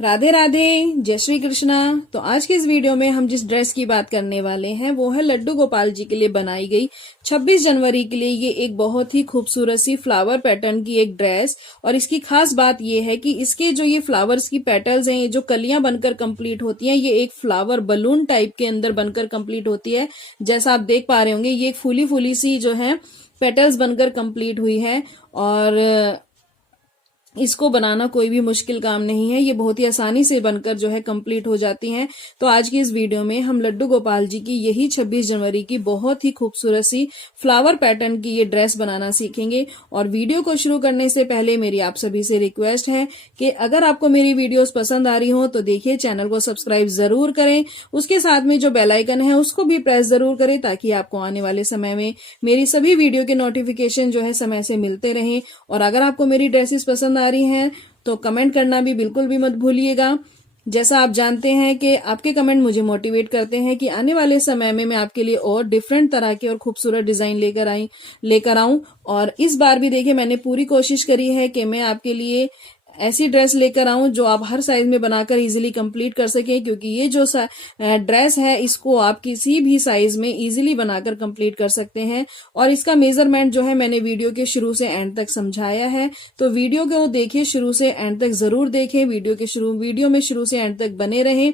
राधे राधे, जय श्री कृष्णा। तो आज के इस वीडियो में हम जिस ड्रेस की बात करने वाले हैं वो है लड्डू गोपाल जी के लिए बनाई गई 26 जनवरी के लिए ये एक बहुत ही खूबसूरत सी फ्लावर पैटर्न की एक ड्रेस। और इसकी खास बात ये है कि इसके जो ये फ्लावर्स की पेटल्स हैं, ये जो कलियां बनकर कंप्लीट होती हैं, ये एक फ्लावर बलून टाइप के अंदर बनकर कंप्लीट होती है। जैसा आप देख पा रहे होंगे, ये एक फूली फूली सी जो है पेटल्स बनकर कंप्लीट हुई है। और इसको बनाना कोई भी मुश्किल काम नहीं है, ये बहुत ही आसानी से बनकर जो है कंप्लीट हो जाती हैं। तो आज की इस वीडियो में हम लड्डू गोपाल जी की यही 26 जनवरी की बहुत ही खूबसूरत सी फ्लावर पैटर्न की ये ड्रेस बनाना सीखेंगे। और वीडियो को शुरू करने से पहले मेरी आप सभी से रिक्वेस्ट है कि अगर आपको मेरी वीडियोस पसंद आ रही हो तो देखिए, चैनल को सब्सक्राइब जरूर करें, उसके साथ में जो बेल आइकन है उसको भी प्रेस जरूर करें ताकि आपको आने वाले समय में मेरी सभी वीडियो के नोटिफिकेशन जो है समय से मिलते रहें। और अगर आपको मेरी ड्रेसेस पसंद आ रही हैं तो कमेंट करना भी बिल्कुल भी मत भूलिएगा। जैसा आप जानते हैं कि आपके कमेंट मुझे मोटिवेट करते हैं कि आने वाले समय में मैं आपके लिए और डिफरेंट तरह के और खूबसूरत डिजाइन लेकर आऊं। और इस बार भी देखिए, मैंने पूरी कोशिश करी है कि मैं आपके लिए ऐसी ड्रेस लेकर आऊं जो आप हर साइज में बनाकर इजीली कंप्लीट कर सकें, क्योंकि ये जो ड्रेस है इसको आप किसी भी साइज में इजीली बनाकर कंप्लीट कर सकते हैं। और इसका मेजरमेंट जो है मैंने वीडियो के शुरू से एंड तक समझाया है, तो वीडियो को देखिए, शुरू से एंड तक जरूर देखें, वीडियो में शुरू से एंड तक बने रहें।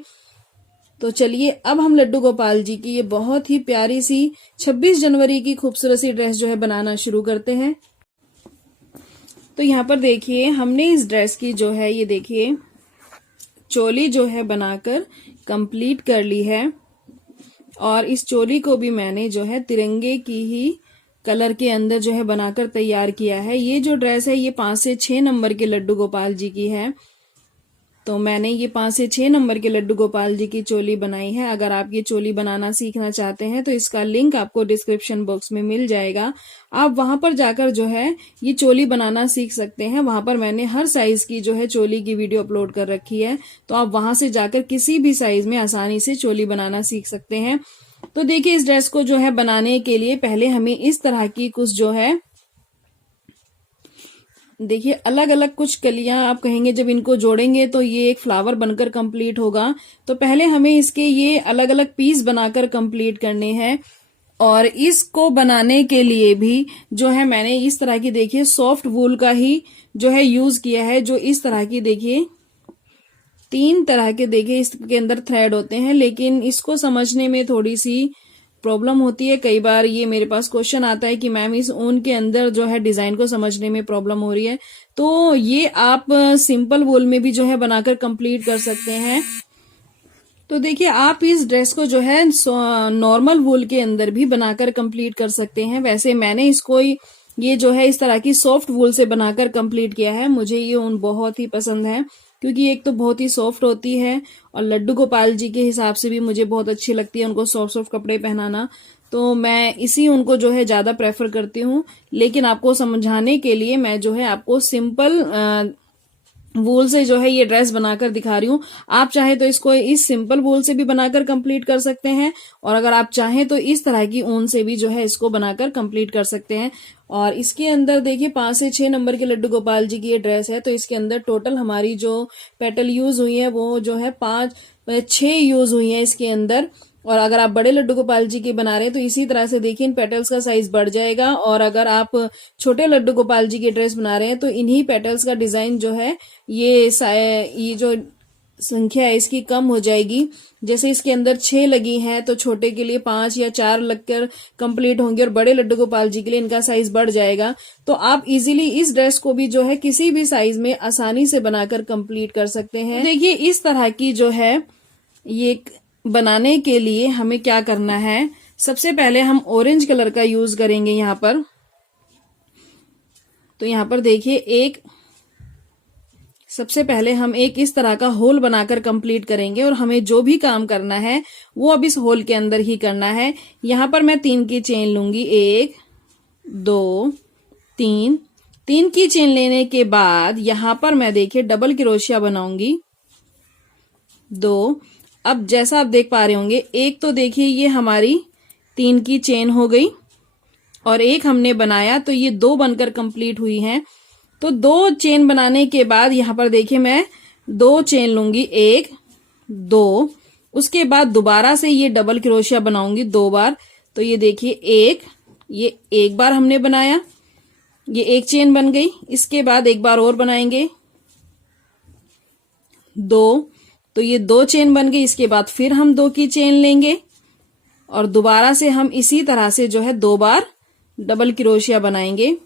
तो चलिए अब हम लड्डू गोपाल जी की ये बहुत ही प्यारी सी 26 जनवरी की खूबसूरत सी ड्रेस जो है बनाना शुरू करते हैं। तो यहाँ पर देखिए, हमने इस ड्रेस की जो है ये देखिए चोली जो है बनाकर कंप्लीट कर ली है। और इस चोली को भी मैंने जो है तिरंगे की ही कलर के अंदर जो है बनाकर तैयार किया है। ये जो ड्रेस है ये 5 से 6 नंबर के लड्डू गोपाल जी की है। तो मैंने ये 5 से 6 नंबर के लड्डू गोपाल जी की चोली बनाई है। अगर आप ये चोली बनाना सीखना चाहते हैं तो इसका लिंक आपको डिस्क्रिप्शन बॉक्स में मिल जाएगा, आप वहां पर जाकर जो है ये चोली बनाना सीख सकते हैं। वहां पर मैंने हर साइज की जो है चोली की वीडियो अपलोड कर रखी है, तो आप वहां से जाकर किसी भी साइज में आसानी से चोली बनाना सीख सकते हैं। तो देखिए, इस ड्रेस को जो है बनाने के लिए पहले हमें इस तरह की कुछ जो है देखिए अलग अलग कुछ कलियां, आप कहेंगे जब इनको जोड़ेंगे तो ये एक फ्लावर बनकर कंप्लीट होगा। तो पहले हमें इसके ये अलग अलग पीस बनाकर कंप्लीट करने हैं। और इसको बनाने के लिए भी जो है मैंने इस तरह की देखिए सॉफ्ट वूल का ही जो है यूज किया है। जो इस तरह की देखिए 3 तरह के देखिए इसके अंदर थ्रेड होते हैं, लेकिन इसको समझने में थोड़ी सी प्रॉब्लम होती है। कई बार ये मेरे पास क्वेश्चन आता है कि मैम इस ऊन के अंदर जो है डिजाइन को समझने में प्रॉब्लम हो रही है। तो ये आप सिंपल वूल में भी जो है बनाकर कंप्लीट कर सकते हैं। तो देखिए, आप इस ड्रेस को जो है नॉर्मल वूल के अंदर भी बनाकर कंप्लीट कर सकते हैं। वैसे मैंने इसको ये जो है इस तरह की सॉफ्ट वूल से बनाकर कंप्लीट किया है। मुझे ये ऊन बहुत ही पसंद है क्योंकि एक तो बहुत ही सॉफ्ट होती है और लड्डू गोपाल जी के हिसाब से भी मुझे बहुत अच्छी लगती है उनको सॉफ्ट सॉफ्ट कपड़े पहनाना। तो मैं इसी उनको जो है ज्यादा प्रेफर करती हूँ। लेकिन आपको समझाने के लिए मैं जो है आपको सिंपल वूल से जो है ये ड्रेस बनाकर दिखा रही हूँ। आप चाहे तो इसको इस सिंपल वूल से भी बनाकर कंप्लीट कर सकते हैं, और अगर आप चाहें तो इस तरह की ऊन से भी जो है इसको बनाकर कंप्लीट कर सकते हैं। और इसके अंदर देखिए 5 से 6 नंबर के लड्डू गोपाल जी की ये ड्रेस है। तो इसके अंदर टोटल हमारी जो पेटल यूज हुई है वो जो है 6 यूज हुई है इसके अंदर। और अगर आप बड़े लड्डू गोपाल जी की बना रहे हैं तो इसी तरह से देखिए इन पेटल्स का साइज बढ़ जाएगा। और अगर आप छोटे लड्डू गोपाल जी की ड्रेस बना रहे हैं तो इन्हीं पेटल्स का डिजाइन जो है ये जो संख्या है इसकी कम हो जाएगी। जैसे इसके अंदर 6 लगी हैं तो छोटे के लिए 5 या 4 लगकर कंप्लीट होंगे, और बड़े लड्डू गोपाल जी के लिए इनका साइज बढ़ जाएगा। तो आप इजीली इस ड्रेस को भी जो है किसी भी साइज में आसानी से बनाकर कंप्लीट कर सकते हैं। देखिए, इस तरह की जो है ये बनाने के लिए हमें क्या करना है, सबसे पहले हम ऑरेंज कलर का यूज करेंगे यहाँ पर। तो यहाँ पर देखिए सबसे पहले हम एक इस तरह का होल बनाकर कंप्लीट करेंगे, और हमें जो भी काम करना है वो अब इस होल के अंदर ही करना है। यहाँ पर मैं 3 की चेन लूंगी, 1 2 3। 3 की चेन लेने के बाद यहाँ पर मैं देखिए डबल क्रोशिया बनाऊंगी 2। अब जैसा आप देख पा रहे होंगे, एक तो देखिए ये हमारी 3 की चेन हो गई और एक हमने बनाया, तो ये 2 बनकर कंप्लीट हुई हैं। तो 2 चेन बनाने के बाद यहाँ पर देखिए मैं 2 चेन लूंगी, 1 2, उसके बाद दोबारा से ये डबल क्रोशिया बनाऊंगी 2 बार। तो ये देखिए ये एक बार हमने बनाया, ये एक चेन बन गई। इसके बाद एक बार और बनाएंगे 2, तो ये 2 चेन बन गई। इसके बाद फिर हम 2 की चेन लेंगे और दोबारा से हम इसी तरह से जो है 2 बार डबल क्रोशिया बनाएंगे।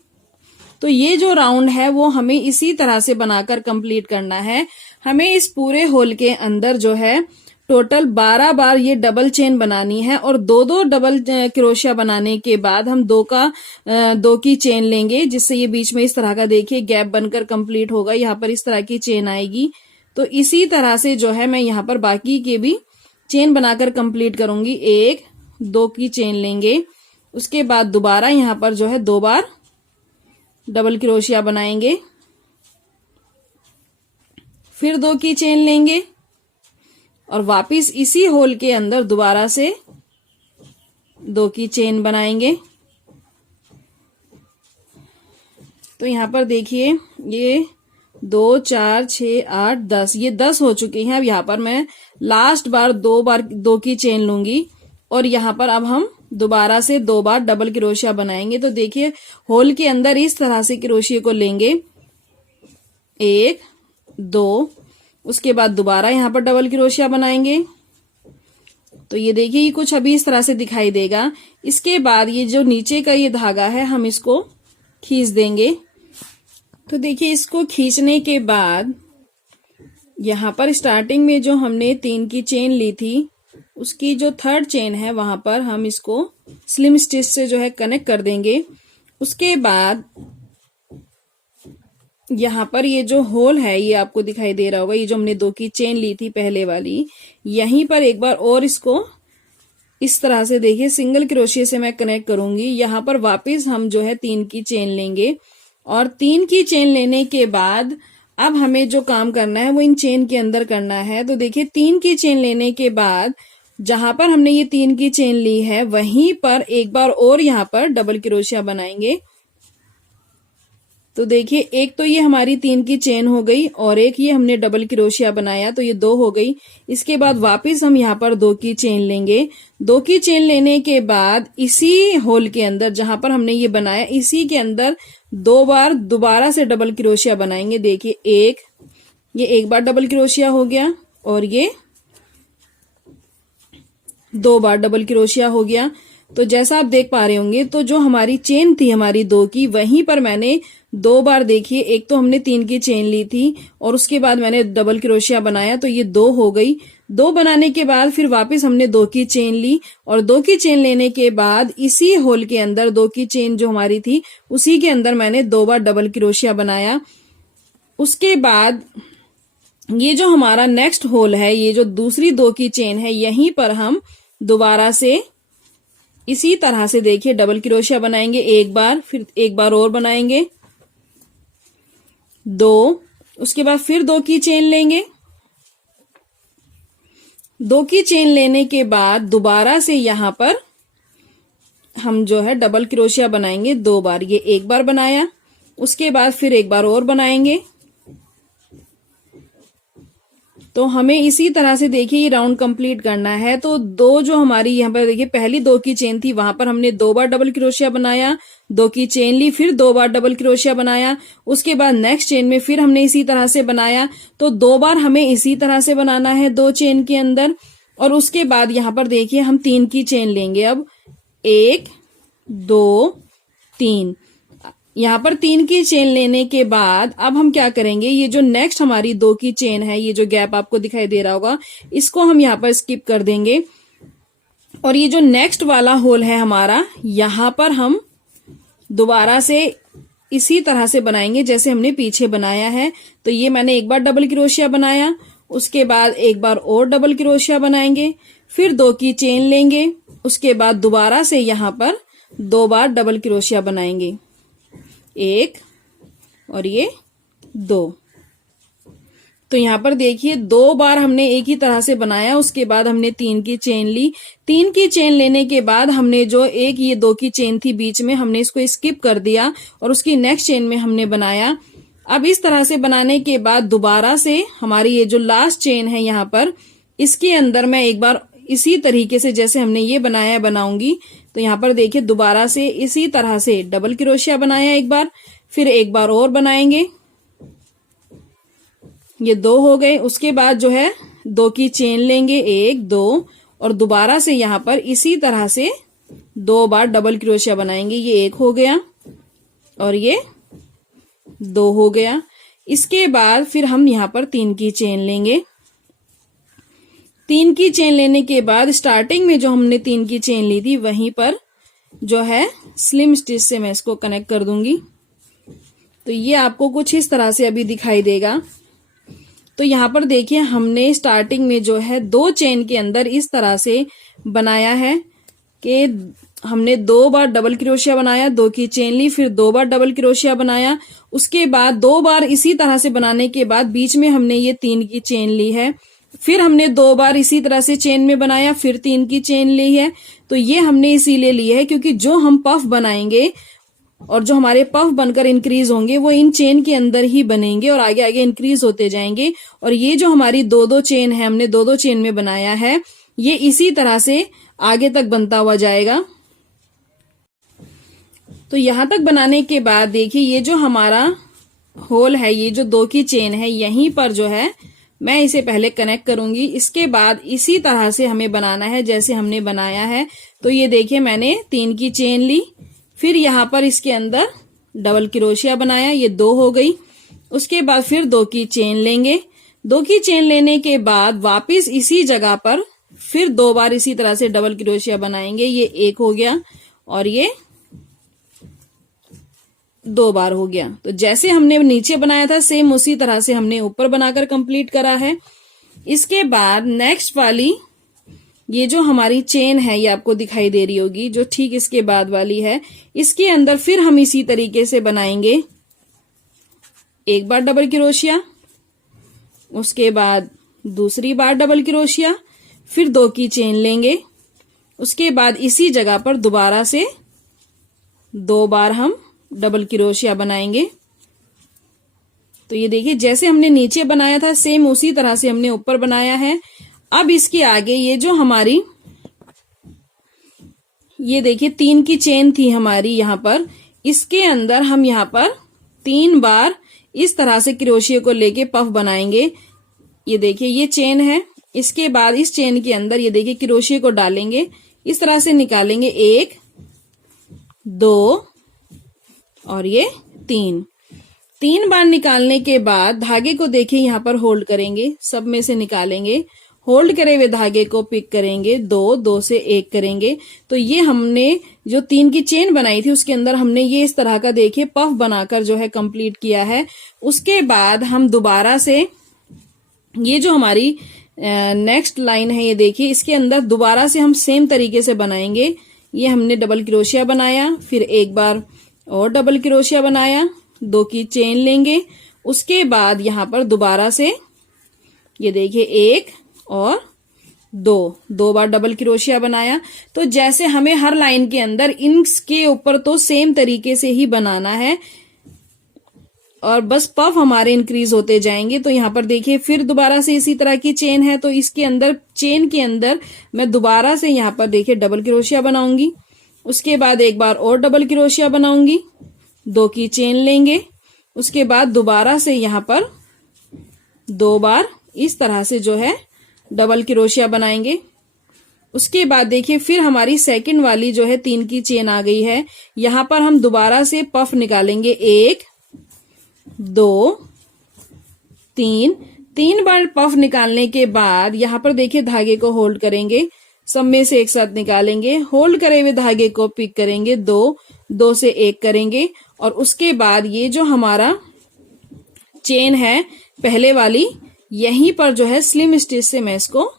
तो ये जो राउंड है वो हमें इसी तरह से बनाकर कंप्लीट करना है। हमें इस पूरे होल के अंदर जो है टोटल 12 बार ये डबल चेन बनानी है और 2 डबल क्रोशिया बनाने के बाद हम 2 की चेन लेंगे, जिससे ये बीच में इस तरह का देखिए गैप बनकर कंप्लीट होगा। यहाँ पर इस तरह की चेन आएगी। तो इसी तरह से जो है मैं यहाँ पर बाकी के भी चेन बनाकर कंप्लीट करूंगी। 1 2 की चेन लेंगे, उसके बाद दोबारा यहाँ पर जो है 2 बार डबल क्रोशिया बनाएंगे, फिर 2 की चेन लेंगे और वापिस इसी होल के अंदर दोबारा से 2 की चेन बनाएंगे। तो यहाँ पर देखिए ये 2 4 6 8 10, ये 10 हो चुके हैं। अब यहाँ पर मैं लास्ट बार 2 की चेन लूंगी और यहाँ पर अब हम दोबारा से 2 बार डबल क्रोशिया बनाएंगे। तो देखिए होल के अंदर इस तरह से क्रोशिया को लेंगे, 1 2, उसके बाद दोबारा यहाँ पर डबल क्रोशिया बनाएंगे। तो ये देखिए ये कुछ अभी इस तरह से दिखाई देगा। इसके बाद ये जो नीचे का ये धागा है हम इसको खींच देंगे। तो देखिए इसको खींचने के बाद यहाँ पर स्टार्टिंग में जो हमने 3 की चेन ली थी उसकी जो 3rd चेन है वहां पर हम इसको स्लिम स्टिच से जो है कनेक्ट कर देंगे। उसके बाद यहाँ पर ये जो होल है ये आपको दिखाई दे रहा होगा, ये जो हमने 2 की चेन ली थी पहले वाली, यहीं पर एक बार और इसको इस तरह से देखिए सिंगल क्रोशिया से मैं कनेक्ट करूंगी। यहाँ पर वापस हम जो है 3 की चेन लेंगे और 3 की चेन लेने के बाद अब हमें जो काम करना है वो इन चेन के अंदर करना है। तो देखिए 3 की चेन लेने के बाद जहां पर हमने ये 3 की चेन ली है वहीं पर एक बार और यहाँ पर डबल क्रोशिया बनाएंगे। तो देखिए एक तो ये हमारी 3 की चेन हो गई और एक ये हमने डबल क्रोशिया बनाया, तो ये 2 हो गई। इसके बाद वापस हम यहाँ पर 2 की चेन लेंगे। 2 की चेन लेने के बाद इसी होल के अंदर जहां पर हमने ये बनाया इसी के अंदर 2 बार दोबारा से डबल क्रोशिया बनाएंगे। देखिए ये एक बार डबल क्रोशिया हो गया और ये 2 बार डबल क्रोशिया हो गया। तो जैसा आप देख पा रहे होंगे तो जो हमारी चेन थी हमारी 2 की, वहीं पर मैंने 2 बार देखिए एक तो हमने 3 की चेन ली थी और उसके बाद मैंने डबल क्रोशिया बनाया, तो ये 2 हो गई। 2 बनाने के बाद फिर वापस हमने 2 की चेन ली और 2 की चेन लेने के बाद इसी होल के अंदर 2 की चेन जो हमारी थी उसी के अंदर मैंने 2 बार डबल क्रोशिया बनाया। उसके बाद ये जो हमारा नेक्स्ट होल है, ये जो दूसरी 2 की चेन है, यहीं पर हम दोबारा से इसी तरह से देखिए डबल क्रोशिया बनाएंगे एक बार, फिर एक बार और बनाएंगे 2, उसके बाद फिर 2 की चेन लेंगे। 2 की चेन लेने के बाद दोबारा से यहां पर हम जो है डबल क्रोशिया बनाएंगे 2 बार। ये एक बार बनाया, उसके बाद फिर एक बार और बनाएंगे। तो हमें इसी तरह से देखिए ये राउंड कंप्लीट करना है। तो 2 जो हमारी यहाँ पर देखिए पहली 2 की चेन थी वहां पर हमने 2 बार डबल क्रोशिया बनाया, 2 की चेन ली, फिर 2 बार डबल क्रोशिया बनाया। उसके बाद नेक्स्ट चेन में फिर हमने इसी तरह से बनाया। तो 2 बार हमें इसी तरह से बनाना है 2 चेन के अंदर। और उसके बाद यहाँ पर देखिए हम 3 की चेन लेंगे। अब 1 2 3, यहाँ पर 3 की चेन लेने के बाद अब हम क्या करेंगे, ये जो नेक्स्ट हमारी 2 की चेन है, ये जो गैप आपको दिखाई दे रहा होगा, इसको हम यहाँ पर स्किप कर देंगे और ये जो नेक्स्ट वाला होल है हमारा, यहाँ पर हम दोबारा से इसी तरह से बनाएंगे जैसे हमने पीछे बनाया है। तो ये मैंने एक बार डबल क्रोशिया बनाया, उसके बाद एक बार और डबल क्रोशिया बनाएंगे, फिर 2 की चेन लेंगे, उसके बाद दोबारा से यहाँ पर 2 बार डबल क्रोशिया बनाएंगे, 1 और ये 2। तो यहाँ पर देखिए 2 बार हमने एक ही तरह से बनाया, उसके बाद हमने 3 की चेन ली। 3 की चेन लेने के बाद हमने जो एक ये 2 की चेन थी बीच में, हमने इसको स्किप कर दिया और उसकी नेक्स्ट चेन में हमने बनाया। अब इस तरह से बनाने के बाद दोबारा से हमारी ये जो लास्ट चेन है यहाँ पर, इसके अंदर मैं एक बार इसी तरीके से जैसे हमने ये बनाया बनाऊंगी। तो यहाँ पर देखिए दोबारा से इसी तरह से डबल क्रोशिया बनाया एक बार, फिर एक बार और बनाएंगे। ये 2 हो गए। उसके बाद जो है 2 की चेन लेंगे, 1 2, और दोबारा से यहाँ पर इसी तरह से 2 बार डबल क्रोशिया बनाएंगे। ये 1 हो गया और ये 2 हो गया। इसके बाद फिर हम यहाँ पर 3 की चेन लेंगे। 3 की चेन लेने के बाद स्टार्टिंग में जो हमने 3 की चेन ली थी वहीं पर जो है स्लिम स्टिच से मैं इसको कनेक्ट कर दूंगी। तो ये आपको कुछ इस तरह से अभी दिखाई देगा। तो यहाँ पर देखिए हमने स्टार्टिंग में जो है 2 चेन के अंदर इस तरह से बनाया है कि हमने 2 बार डबल क्रोशिया बनाया, 2 की चेन ली, फिर 2 बार डबल क्रोशिया बनाया। उसके बाद 2 बार इसी तरह से बनाने के बाद बीच में हमने ये 3 की चेन ली है, फिर हमने 2 बार इसी तरह से चेन में बनाया, फिर 3 की चेन ली है। तो ये हमने इसीलिए ली है क्योंकि जो हम पफ बनाएंगे और जो हमारे पफ बनकर इंक्रीज होंगे वो इन चेन के अंदर ही बनेंगे और आगे आगे इंक्रीज होते जाएंगे। और ये जो हमारी 2-2 चेन है, हमने 2-2 चेन में बनाया है, ये इसी तरह से आगे तक बनता हुआ जाएगा। तो यहां तक बनाने के बाद देखिए ये जो हमारा होल है, ये जो 2 की चेन है, यहीं पर जो है मैं इसे पहले कनेक्ट करूंगी। इसके बाद इसी तरह से हमें बनाना है जैसे हमने बनाया है। तो ये देखिए मैंने 3 की चेन ली, फिर यहाँ पर इसके अंदर डबल क्रोशिया बनाया, ये 2 हो गई। उसके बाद फिर 2 की चेन लेंगे। 2 की चेन लेने के बाद वापस इसी जगह पर फिर 2 बार इसी तरह से डबल क्रोशिया बनाएंगे। ये 1 हो गया और ये 2 बार हो गया। तो जैसे हमने नीचे बनाया था सेम उसी तरह से हमने ऊपर बनाकर कंप्लीट करा है। इसके बाद नेक्स्ट वाली ये जो हमारी चेन है, ये आपको दिखाई दे रही होगी, जो ठीक इसके बाद वाली है, इसके अंदर फिर हम इसी तरीके से बनाएंगे। एक बार डबल क्रोशिया, उसके बाद दूसरी बार डबल क्रोशिया, फिर 2 की चेन लेंगे। उसके बाद इसी जगह पर दोबारा से 2 बार हम डबल क्रोशिया बनाएंगे। तो ये देखिए जैसे हमने नीचे बनाया था सेम उसी तरह से हमने ऊपर बनाया है। अब इसके आगे ये जो हमारी ये देखिए 3 की चेन थी हमारी यहाँ पर, इसके अंदर हम यहाँ पर 3 बार इस तरह से क्रोशिया को लेके पफ बनाएंगे। ये देखिए ये चेन है, इसके बाद इस चेन के अंदर ये देखिए क्रोशिया को डालेंगे, इस तरह से निकालेंगे, 1 2 और ये 3 बार निकालने के बाद धागे को देखिए यहाँ पर होल्ड करेंगे, सब में से निकालेंगे, होल्ड करे हुए धागे को पिक करेंगे, 2 से 1 करेंगे। तो ये हमने जो 3 की चेन बनाई थी उसके अंदर हमने ये इस तरह का देखिए पफ बनाकर जो है कंप्लीट किया है। उसके बाद हम दोबारा से ये जो हमारी नेक्स्ट लाइन है, ये देखिए इसके अंदर दोबारा से हम सेम तरीके से बनाएंगे। ये हमने डबल क्रोशिया बनाया, फिर एक बार और डबल क्रोशिया बनाया, 2 की चेन लेंगे। उसके बाद यहाँ पर दोबारा से ये देखिए 1 और 2 बार डबल क्रोशिया बनाया। तो जैसे हमें हर लाइन के अंदर इनके ऊपर तो सेम तरीके से ही बनाना है और बस पफ हमारे इंक्रीज होते जाएंगे। तो यहाँ पर देखिए फिर दोबारा से इसी तरह की चेन है, तो इसके अंदर चेन के अंदर मैं दोबारा से यहाँ पर देखिए डबल क्रोशिया बनाऊंगी। उसके बाद एक बार और डबल क्रोशिया बनाऊंगी, 2 की चेन लेंगे। उसके बाद दोबारा से यहाँ पर 2 बार इस तरह से जो है डबल क्रोशिया बनाएंगे। उसके बाद देखिए फिर हमारी सेकंड वाली जो है 3 की चेन आ गई है। यहाँ पर हम दोबारा से पफ निकालेंगे, 1 2 3 बार पफ निकालने के बाद यहाँ पर देखिए धागे को होल्ड करेंगे, सब में से एक साथ निकालेंगे, होल्ड करे हुए धागे को पिक करेंगे, 2 से 1 करेंगे। और उसके बाद ये जो हमारा चेन है पहले वाली, यहीं पर जो है स्लिम स्टिच से मैं इसको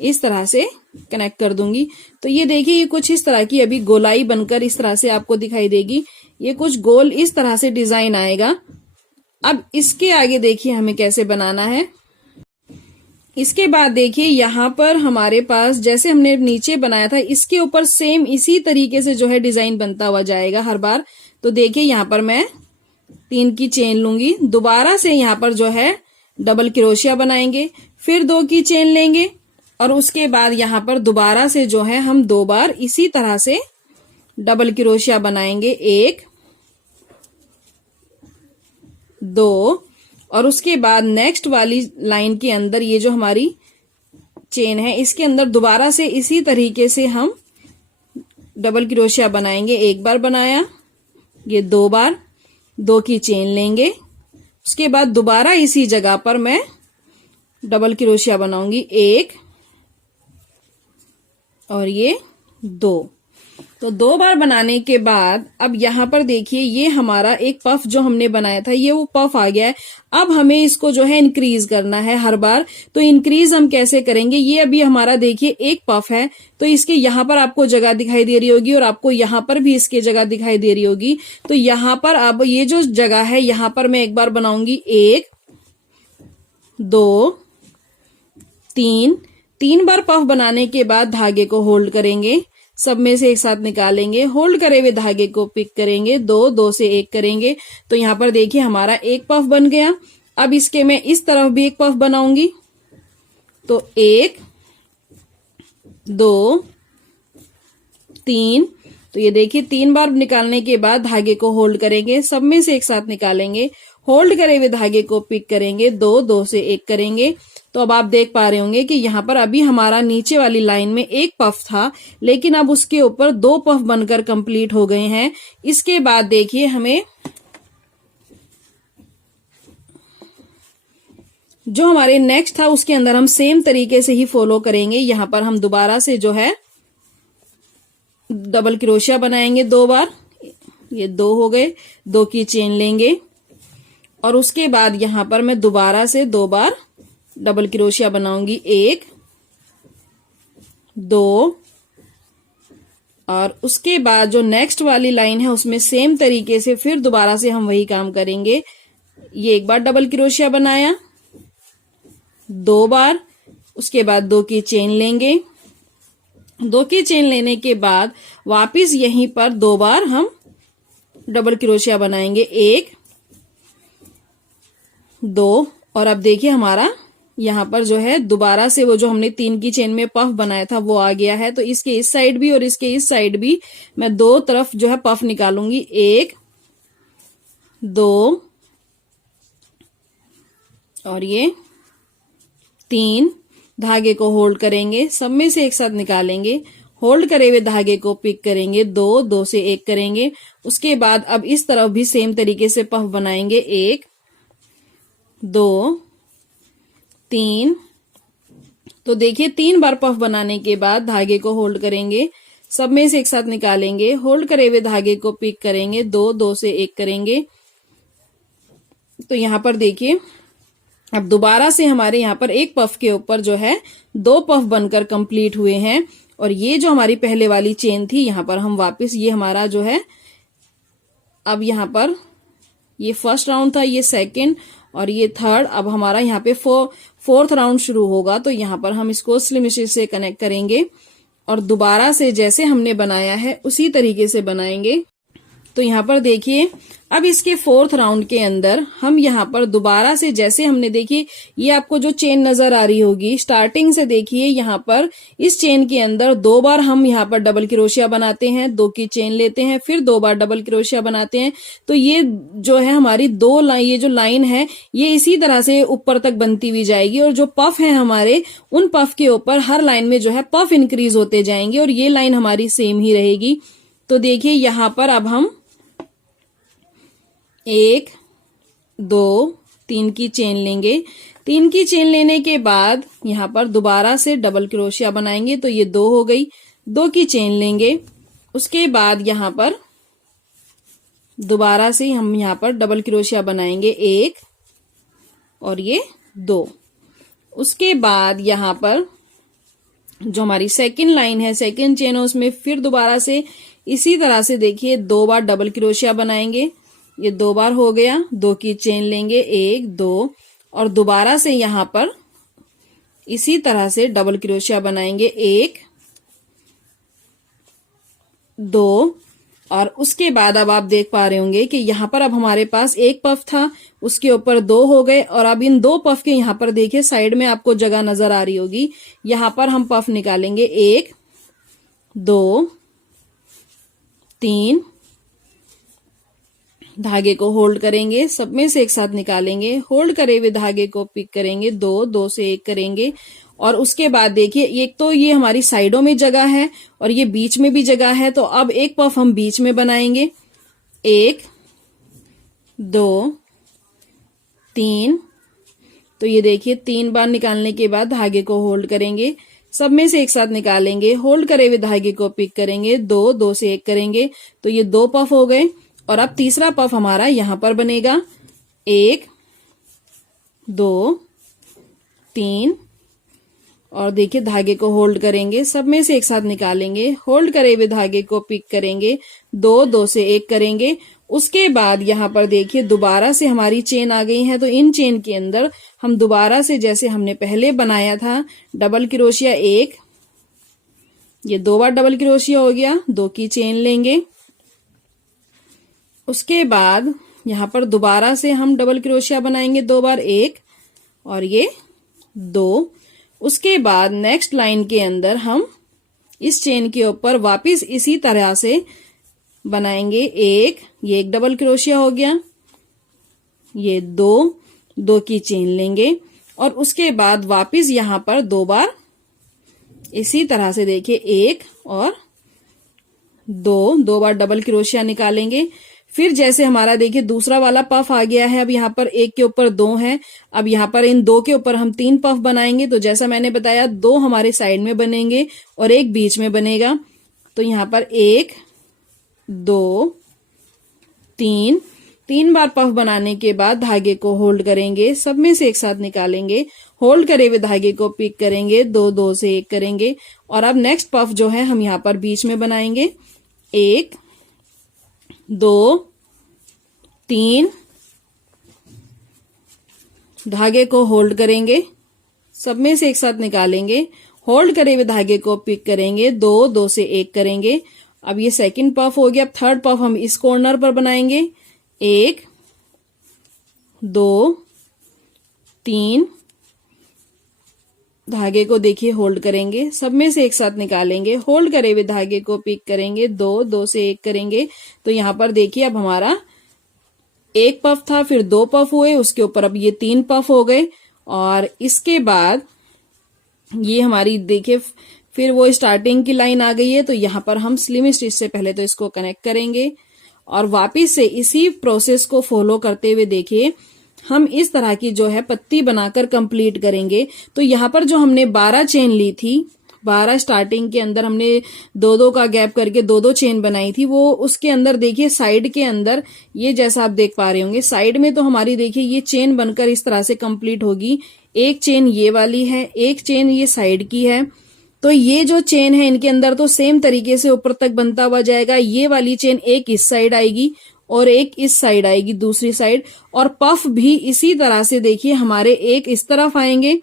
इस तरह से कनेक्ट कर दूंगी। तो ये देखिए ये कुछ इस तरह की अभी गोलाई बनकर इस तरह से आपको दिखाई देगी। ये कुछ गोल इस तरह से डिजाइन आएगा। अब इसके आगे देखिए हमें कैसे बनाना है। इसके बाद देखिए यहाँ पर हमारे पास जैसे हमने नीचे बनाया था इसके ऊपर सेम इसी तरीके से जो है डिजाइन बनता हुआ जाएगा हर बार। तो देखिए यहाँ पर मैं 3 की चेन लूंगी, दोबारा से यहाँ पर जो है डबल क्रोशिया बनाएंगे, फिर 2 की चेन लेंगे और उसके बाद यहाँ पर दोबारा से जो है हम 2 बार इसी तरह से डबल क्रोशिया बनाएंगे, 1 2 और उसके बाद नेक्स्ट वाली लाइन के अंदर ये जो हमारी चेन है इसके अंदर दोबारा से इसी तरीके से हम डबल क्रोशिया बनाएंगे। 1 बार बनाया, ये 2 बार 2 की चेन लेंगे, उसके बाद दोबारा इसी जगह पर मैं डबल क्रोशिया बनाऊंगी, 1 और ये 2। तो 2 बार बनाने के बाद अब यहाँ पर देखिए ये हमारा एक पफ जो हमने बनाया था ये वो पफ आ गया है। अब हमें इसको जो है इंक्रीज करना है हर बार। तो इंक्रीज हम कैसे करेंगे, ये अभी हमारा देखिए एक पफ है तो इसके यहाँ पर आपको जगह दिखाई दे रही होगी और आपको यहाँ पर भी इसकी जगह दिखाई दे रही होगी। तो यहाँ पर अब ये जो जगह है यहाँ पर मैं एक बार बनाऊंगी, 1 2 3 बार पफ बनाने के बाद धागे को होल्ड करेंगे, सब में से एक साथ निकालेंगे, होल्ड करे हुए धागे को पिक करेंगे, 2 से 1 करेंगे। तो यहाँ पर देखिए हमारा एक पफ बन गया। अब इसके मैं इस तरफ भी एक पफ बनाऊंगी, तो 1 2 3। तो ये देखिए 3 बार निकालने के बाद धागे को होल्ड करेंगे, सब में से एक साथ निकालेंगे, होल्ड करे हुए धागे को पिक करेंगे, 2 से 1 करेंगे। तो अब आप देख पा रहे होंगे कि यहाँ पर अभी हमारा नीचे वाली लाइन में एक पफ था लेकिन अब उसके ऊपर 2 पफ बनकर कंप्लीट हो गए हैं। इसके बाद देखिए हमें जो हमारे नेक्स्ट था उसके अंदर हम सेम तरीके से ही फॉलो करेंगे। यहाँ पर हम दोबारा से जो है डबल क्रोशिया बनाएंगे 2 बार, ये 2 हो गए, 2 की चेन लेंगे और उसके बाद यहाँ पर मैं दोबारा से 2 बार डबल क्रोशिया बनाऊंगी, 1 2 और उसके बाद जो नेक्स्ट वाली लाइन है उसमें सेम तरीके से फिर दोबारा से हम वही काम करेंगे। ये एक बार डबल क्रोशिया बनाया, 2 बार, उसके बाद 2 की चेन लेंगे, 2 की चेन लेने के बाद वापिस यहीं पर 2 बार हम डबल क्रोशिया बनाएंगे, 1 2 और अब देखिए हमारा यहाँ पर जो है दोबारा से वो जो हमने 3 की चेन में पफ बनाया था वो आ गया है। तो इसके इस साइड भी और इसके इस साइड भी मैं 2 तरफ जो है पफ निकालूंगी, 1 2 और ये 3। धागे को होल्ड करेंगे, सब में से एक साथ निकालेंगे, होल्ड करे हुए धागे को पिक करेंगे, 2 से 1 करेंगे। उसके बाद अब इस तरफ भी सेम तरीके से पफ बनाएंगे, 1 2 3। तो देखिए 3 बार पफ बनाने के बाद धागे को होल्ड करेंगे, सब में से एक साथ निकालेंगे, होल्ड करे हुए धागे को पिक करेंगे, 2 से 1 करेंगे। तो यहाँ पर देखिए अब दोबारा से हमारे यहाँ पर एक पफ के ऊपर जो है 2 पफ बनकर कंप्लीट हुए हैं और ये जो हमारी पहले वाली चेन थी यहाँ पर हम वापस ये हमारा जो है अब यहाँ पर ये फर्स्ट राउंड था, ये सेकंड और ये थर्ड। अब हमारा यहाँ पे फोर्थ राउंड शुरू होगा। तो यहाँ पर हम इसको स्लिम स्टिच से कनेक्ट करेंगे और दोबारा से जैसे हमने बनाया है उसी तरीके से बनाएंगे। तो यहाँ पर देखिए अब इसके 4th राउंड के अंदर हम यहाँ पर दोबारा से जैसे हमने देखिए ये आपको जो चेन नजर आ रही होगी स्टार्टिंग से देखिए यहाँ पर इस चेन के अंदर 2 बार हम यहाँ पर डबल क्रोशिया बनाते हैं, 2 की चेन लेते हैं, फिर 2 बार डबल क्रोशिया बनाते हैं। तो ये जो है हमारी ये जो लाइन है ये इसी तरह से ऊपर तक बनती हुई जाएगी और जो पफ है हमारे उन पफ के ऊपर हर लाइन में जो है पफ इंक्रीज होते जाएंगे और ये लाइन हमारी सेम ही रहेगी। तो देखिए यहाँ पर अब हम 1 2 3 की चेन लेंगे, 3 की चेन लेने के बाद यहाँ पर दोबारा से डबल क्रोशिया बनाएंगे। तो ये 2 हो गई, 2 की चेन लेंगे, उसके बाद यहाँ पर दोबारा से हम यहाँ पर डबल क्रोशिया बनाएंगे 1 और ये 2। उसके बाद यहाँ पर जो हमारी सेकंड लाइन है सेकंड चेन है उसमें फिर दोबारा से इसी तरह से देखिए 2 बार डबल क्रोशिया बनाएंगे, ये 2 बार हो गया, 2 की चेन लेंगे 1 2 और दोबारा से यहाँ पर इसी तरह से डबल क्रोशिया बनाएंगे 1 2। और उसके बाद अब आप देख पा रहे होंगे कि यहाँ पर अब हमारे पास एक पफ था, उसके ऊपर दो हो गए, और अब इन दो पफ के यहाँ पर देखिए साइड में आपको जगह नजर आ रही होगी, यहाँ पर हम पफ निकालेंगे 1 2 3, धागे को होल्ड करेंगे, सब में से एक साथ निकालेंगे, होल्ड करे हुए धागे को पिक करेंगे, 2 2 से 1 करेंगे, और उसके बाद देखिए एक तो ये हमारी साइडों में जगह है और ये बीच में भी जगह है, तो अब एक पफ हम बीच में बनाएंगे, 1 2 3, तो ये देखिए 3 बार निकालने के बाद धागे को होल्ड करेंगे, सब में से एक साथ निकालेंगे, होल्ड करे हुए धागे को पिक करेंगे, 2 2 से 1 करेंगे, तो ये 2 पफ हो गए। और अब तीसरा पफ हमारा यहां पर बनेगा, 1 2 3, और देखिए धागे को होल्ड करेंगे, सब में से एक साथ निकालेंगे, होल्ड करे हुए धागे को पिक करेंगे, 2 2 से 1 करेंगे। उसके बाद यहाँ पर देखिए दोबारा से हमारी चेन आ गई है, तो इन चेन के अंदर हम दोबारा से जैसे हमने पहले बनाया था डबल क्रोशिया 1, ये 2 बार डबल क्रोशिया हो गया, 2 की चेन लेंगे। उसके बाद यहाँ पर दोबारा से हम डबल क्रोशिया बनाएंगे 2 बार, 1 और ये 2। उसके बाद नेक्स्ट लाइन के अंदर हम इस चेन के ऊपर वापस इसी तरह से बनाएंगे 1, ये एक डबल क्रोशिया हो गया, ये 2 2 की चेन लेंगे, और उसके बाद वापस यहाँ पर 2 बार इसी तरह से देखिए 1 और 2 बार डबल क्रोशिया निकालेंगे। फिर जैसे हमारा देखिए दूसरा वाला पफ आ गया है, अब यहाँ पर 1 के ऊपर 2 है, अब यहाँ पर इन 2 के ऊपर हम 3 पफ बनाएंगे, तो जैसा मैंने बताया 2 हमारे साइड में बनेंगे और 1 बीच में बनेगा, तो यहाँ पर 1 2 3, 3 बार पफ बनाने के बाद धागे को होल्ड करेंगे, सब में से एक साथ निकालेंगे, होल्ड करे हुए धागे को पिक करेंगे, 2 2 से 1 करेंगे, और अब नेक्स्ट पफ जो है हम यहाँ पर बीच में बनाएंगे, 1 2 3, धागे को होल्ड करेंगे, सब में से एक साथ निकालेंगे, होल्ड करे हुए धागे को पिक करेंगे, 2 2 से 1 करेंगे। अब ये सेकंड पफ हो गया। अब थर्ड पफ हम इस कॉर्नर पर बनाएंगे, 1 2 3, धागे को देखिए होल्ड करेंगे, सब में से एक साथ निकालेंगे, होल्ड करे हुए धागे को पिक करेंगे, 2 2 से 1 करेंगे, तो यहाँ पर देखिए अब हमारा एक पफ था, फिर 2 पफ हुए, उसके ऊपर अब ये 3 पफ हो गए, और इसके बाद ये हमारी देखिए फिर वो स्टार्टिंग की लाइन आ गई है, तो यहाँ पर हम स्लिम स्टिच से पहले तो इसको कनेक्ट करेंगे और वापिस से इसी प्रोसेस को फॉलो करते हुए देखिए हम इस तरह की जो है पत्ती बनाकर कंप्लीट करेंगे। तो यहाँ पर जो हमने 12 चेन ली थी, 12 स्टार्टिंग के अंदर हमने 2-2 का गैप करके 2-2 चेन बनाई थी, वो उसके अंदर देखिए साइड के अंदर ये जैसा आप देख पा रहे होंगे, साइड में तो हमारी देखिए ये चेन बनकर इस तरह से कंप्लीट होगी। एक चेन ये वाली है, एक चेन ये साइड की है, तो ये जो चेन है इनके अंदर तो सेम तरीके से ऊपर तक बनता हुआ जाएगा। ये वाली चेन एक इस साइड आएगी और एक इस साइड आएगी दूसरी साइड, और पफ भी इसी तरह से देखिए हमारे एक इस तरफ आएंगे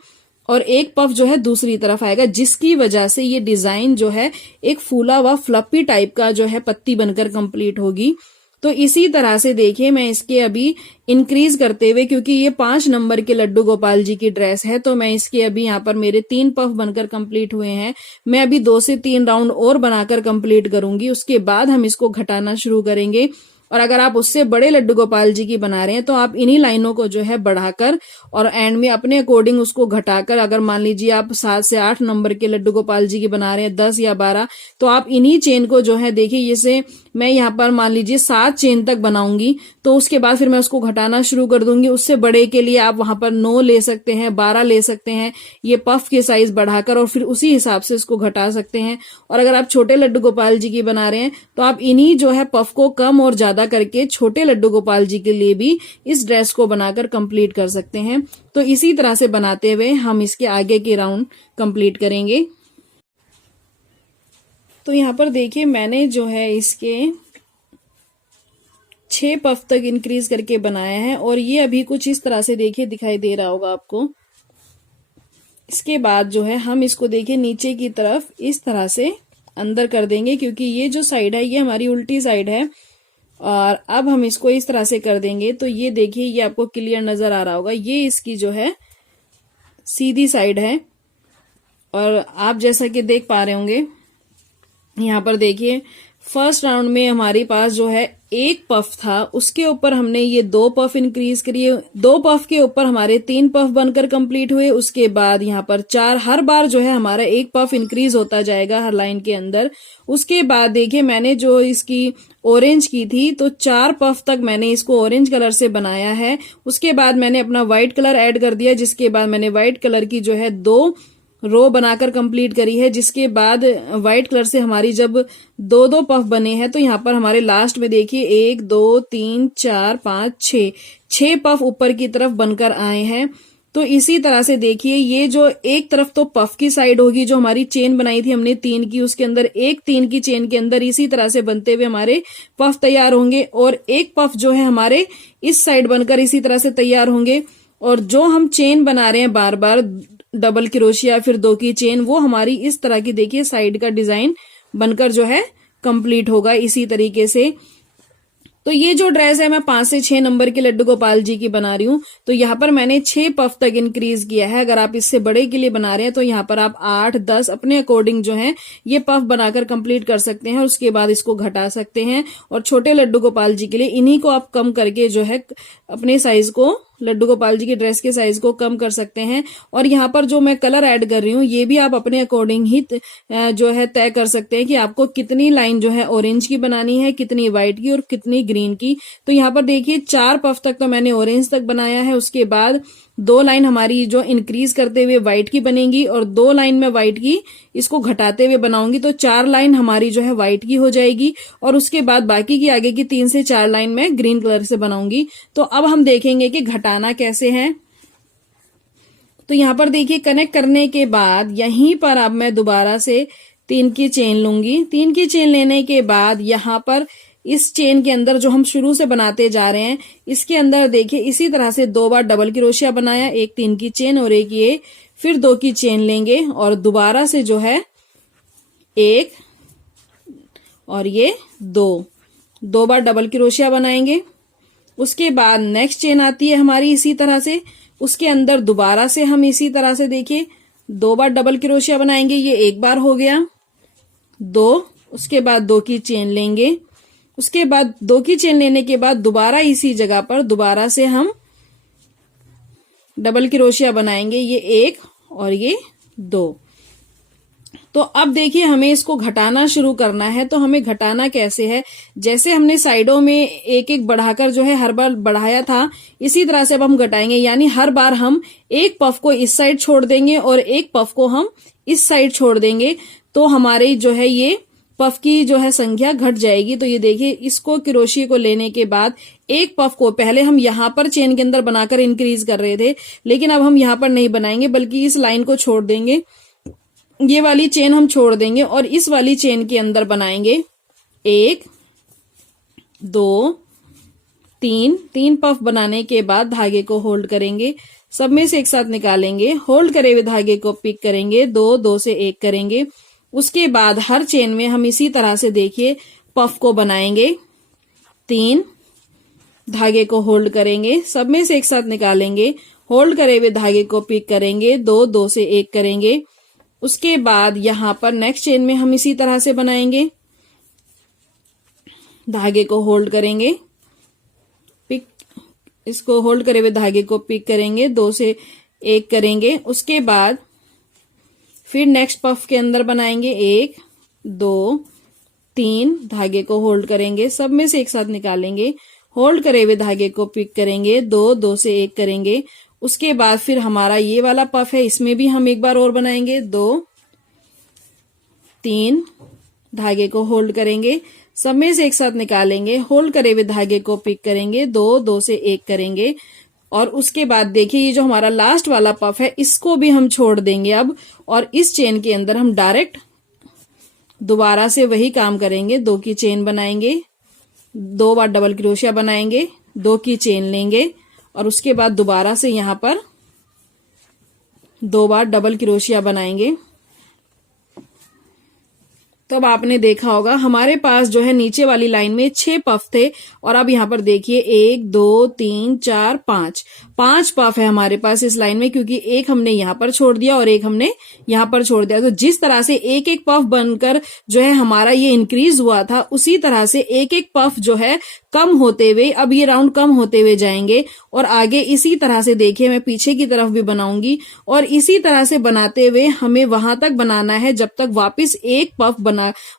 और एक पफ जो है दूसरी तरफ आएगा, जिसकी वजह से ये डिजाइन जो है एक फूला हुआ फ्लफी टाइप का जो है पत्ती बनकर कंप्लीट होगी। तो इसी तरह से देखिए मैं इसके अभी इंक्रीज करते हुए, क्योंकि ये 5 नंबर के लड्डू गोपाल जी की ड्रेस है, तो मैं इसके अभी यहाँ पर मेरे 3 पफ बनकर कंप्लीट हुए हैं। मैं अभी 2 से 3 राउंड और बनाकर कंप्लीट करूंगी, उसके बाद हम इसको घटाना शुरू करेंगे। और अगर आप उससे बड़े लड्डू गोपाल जी की बना रहे हैं तो आप इन्हीं लाइनों को जो है बढ़ाकर और एंड में अपने अकॉर्डिंग उसको घटाकर, अगर मान लीजिए आप 7 से 8 नंबर के लड्डू गोपाल जी की बना रहे हैं, 10 या 12, तो आप इन्हीं चेन को जो है देखिए, जैसे मैं यहाँ पर मान लीजिए 7 चेन तक बनाऊंगी, तो उसके बाद फिर मैं उसको घटाना शुरू कर दूंगी। उससे बड़े के लिए आप वहां पर 9 ले सकते हैं, 12 ले सकते हैं, ये पफ के साइज बढ़ाकर, और फिर उसी हिसाब से इसको घटा सकते हैं। और अगर आप छोटे लड्डू गोपाल जी की बना रहे हैं तो आप इन्हीं जो है पफ को कम और ज्यादा करके छोटे लड्डू गोपाल जी के लिए भी इस ड्रेस को बनाकर कंप्लीट कर सकते हैं। तो इसी तरह से बनाते हुए हम इसके आगे के राउंड कंप्लीट करेंगे। तो यहाँ पर देखिए मैंने जो है इसके 6 पफ तक इंक्रीज करके बनाया है, और ये अभी कुछ इस तरह से देखिए दिखाई दे रहा होगा आपको। इसके बाद जो है हम इसको देखिए नीचे की तरफ इस तरह से अंदर कर देंगे, क्योंकि ये जो साइड है ये हमारी उल्टी साइड है। और अब हम इसको इस तरह से कर देंगे तो ये देखिए, ये आपको क्लियर नजर आ रहा होगा, ये इसकी जो है सीधी साइड है। और आप जैसा कि देख पा रहे होंगे, यहाँ पर देखिए फर्स्ट राउंड में हमारे पास जो है एक पफ था, उसके ऊपर हमने ये 2 पफ इंक्रीज करिए, 2 पफ के ऊपर हमारे 3 पफ बनकर कंप्लीट हुए। उसके बाद यहाँ पर 4, हर बार जो है हमारा 1 पफ इंक्रीज होता जाएगा हर लाइन के अंदर। उसके बाद देखिए मैंने जो इसकी ऑरेंज की थी तो 4 पफ तक मैंने इसको ऑरेंज कलर से बनाया है। उसके बाद मैंने अपना व्हाइट कलर ऐड कर दिया, जिसके बाद मैंने व्हाइट कलर की जो है 2 रो बनाकर कंप्लीट करी है। जिसके बाद व्हाइट कलर से हमारी जब 2-2 पफ बने हैं तो यहाँ पर हमारे लास्ट में देखिए 1 2 3 4 5 6 पफ ऊपर की तरफ बनकर आए हैं। तो इसी तरह से देखिए ये जो एक तरफ तो पफ की साइड होगी, जो हमारी चेन बनाई थी हमने 3 की, उसके अंदर एक 3 की चेन के अंदर इसी तरह से बनते हुए हमारे पफ तैयार होंगे। और एक पफ जो है हमारे इस साइड बनकर इसी तरह से तैयार होंगे। और जो हम चेन बना रहे हैं बार बार डबल क्रोशिया फिर 2 की चेन, वो हमारी इस तरह की देखिए साइड का डिजाइन बनकर जो है कंप्लीट होगा इसी तरीके से। तो ये जो ड्रेस है मैं 5 से 6 नंबर के लड्डू गोपाल जी की बना रही हूँ। तो यहाँ पर मैंने 6 पफ तक इंक्रीज किया है। अगर आप इससे बड़े के लिए बना रहे हैं तो यहाँ पर आप 8-10 अपने अकॉर्डिंग जो है ये पफ बनाकर कंप्लीट कर सकते हैं। उसके बाद इसको घटा सकते हैं। और छोटे लड्डू गोपाल जी के लिए इन्हीं को आप कम करके जो है अपने साइज को, लड्डू गोपाल जी की ड्रेस के साइज को कम कर सकते हैं। और यहाँ पर जो मैं कलर ऐड कर रही हूँ ये भी आप अपने अकॉर्डिंग ही जो है तय कर सकते हैं कि आपको कितनी लाइन जो है ऑरेंज की बनानी है, कितनी व्हाइट की और कितनी ग्रीन की। तो यहाँ पर देखिए 4 पफ तक तो मैंने ऑरेंज तक बनाया है। उसके बाद 2 लाइन हमारी जो इंक्रीज करते हुए व्हाइट की बनेगी और 2 लाइन में व्हाइट की इसको घटाते हुए बनाऊंगी, तो 4 लाइन हमारी जो है व्हाइट की हो जाएगी। और उसके बाद बाकी की आगे की 3 से 4 लाइन में ग्रीन कलर से बनाऊंगी। तो अब हम देखेंगे कि घटाना कैसे है। तो यहाँ पर देखिए कनेक्ट करने के बाद यहीं पर अब मैं दोबारा से 3 की चेन लूंगी। 3 की चेन लेने के बाद यहाँ पर इस चेन के अंदर जो हम शुरू से बनाते जा रहे हैं इसके अंदर देखिए इसी तरह से 2 बार डबल क्रोशिया बनाया, एक 3 की चेन और एक ये, फिर 2 की चेन लेंगे और दोबारा से जो है 1 और ये 2 बार डबल क्रोशिया बनाएंगे। उसके बाद नेक्स्ट चेन आती है हमारी इसी तरह से, उसके अंदर दोबारा से हम इसी तरह से देखिए 2 बार डबल क्रोशिया बनाएंगे। ये 1 बार हो गया 2, उसके बाद 2 की चेन लेंगे। उसके बाद 2 की चेन लेने के बाद दोबारा इसी जगह पर दोबारा से हम डबल क्रोशिया बनाएंगे, ये 1 और ये 2। तो अब देखिए हमें इसको घटाना शुरू करना है। तो हमें घटाना कैसे है, जैसे हमने साइडों में एक एक बढ़ाकर जो है हर बार बढ़ाया था, इसी तरह से अब हम घटाएंगे। यानी हर बार हम एक पफ को इस साइड छोड़ देंगे और एक पफ को हम इस साइड छोड़ देंगे। तो हमारे जो है ये पफ की जो है संख्या घट जाएगी। तो ये देखिए इसको क्रोशिया को लेने के बाद एक पफ को पहले हम यहाँ पर चेन के अंदर बनाकर इंक्रीज कर रहे थे, लेकिन अब हम यहाँ पर नहीं बनाएंगे बल्कि इस लाइन को छोड़ देंगे, ये वाली चेन हम छोड़ देंगे और इस वाली चेन के अंदर बनाएंगे 1 2 3 पफ बनाने के बाद धागे को होल्ड करेंगे, सब में से एक साथ निकालेंगे, होल्ड करे हुए धागे को पिक करेंगे, 2 से 1 करेंगे। उसके बाद हर चेन में हम इसी तरह से देखिए पफ को बनाएंगे, 3 धागे को होल्ड करेंगे, सब में से एक साथ निकालेंगे, होल्ड करे हुए धागे को पिक करेंगे, 2 से 1 करेंगे। उसके बाद यहाँ पर नेक्स्ट चेन में हम इसी तरह से बनाएंगे, धागे को होल्ड करेंगे, पिक, इसको होल्ड करे हुए धागे को पिक करेंगे, 2 से 1 करेंगे। उसके बाद फिर नेक्स्ट पफ के अंदर बनाएंगे 1 2 3 धागे को होल्ड करेंगे, सब में से एक साथ निकालेंगे, होल्ड करे हुए धागे को पिक करेंगे, 2 से 1 करेंगे। उसके बाद फिर हमारा ये वाला पफ है, इसमें भी हम एक बार और बनाएंगे, 2 3 धागे को होल्ड करेंगे, सब में से एक साथ निकालेंगे, होल्ड करे हुए धागे को पिक करेंगे, 2 से 1 करेंगे। और उसके बाद देखिए ये जो हमारा लास्ट वाला पफ है इसको भी हम छोड़ देंगे अब, और इस चेन के अंदर हम डायरेक्ट दोबारा से वही काम करेंगे, 2 की चेन बनाएंगे, 2 बार डबल क्रोशिया बनाएंगे, 2 की चेन लेंगे और उसके बाद दोबारा से यहाँ पर 2 बार डबल क्रोशिया बनाएंगे, तो अब आपने देखा होगा हमारे पास जो है नीचे वाली लाइन में 6 पफ थे और अब यहाँ पर देखिए 1 2 3 4 5 पफ है हमारे पास इस लाइन में, क्योंकि एक हमने यहाँ पर छोड़ दिया और एक हमने यहाँ पर छोड़ दिया। तो जिस तरह से एक एक पफ बनकर जो है हमारा ये इंक्रीज हुआ था, उसी तरह से एक एक पफ जो है कम होते हुए, अब ये राउंड कम होते हुए जाएंगे और आगे इसी तरह से देखिए मैं पीछे की तरफ भी बनाऊंगी और इसी तरह से बनाते हुए हमें वहां तक बनाना है जब तक वापस एक पफ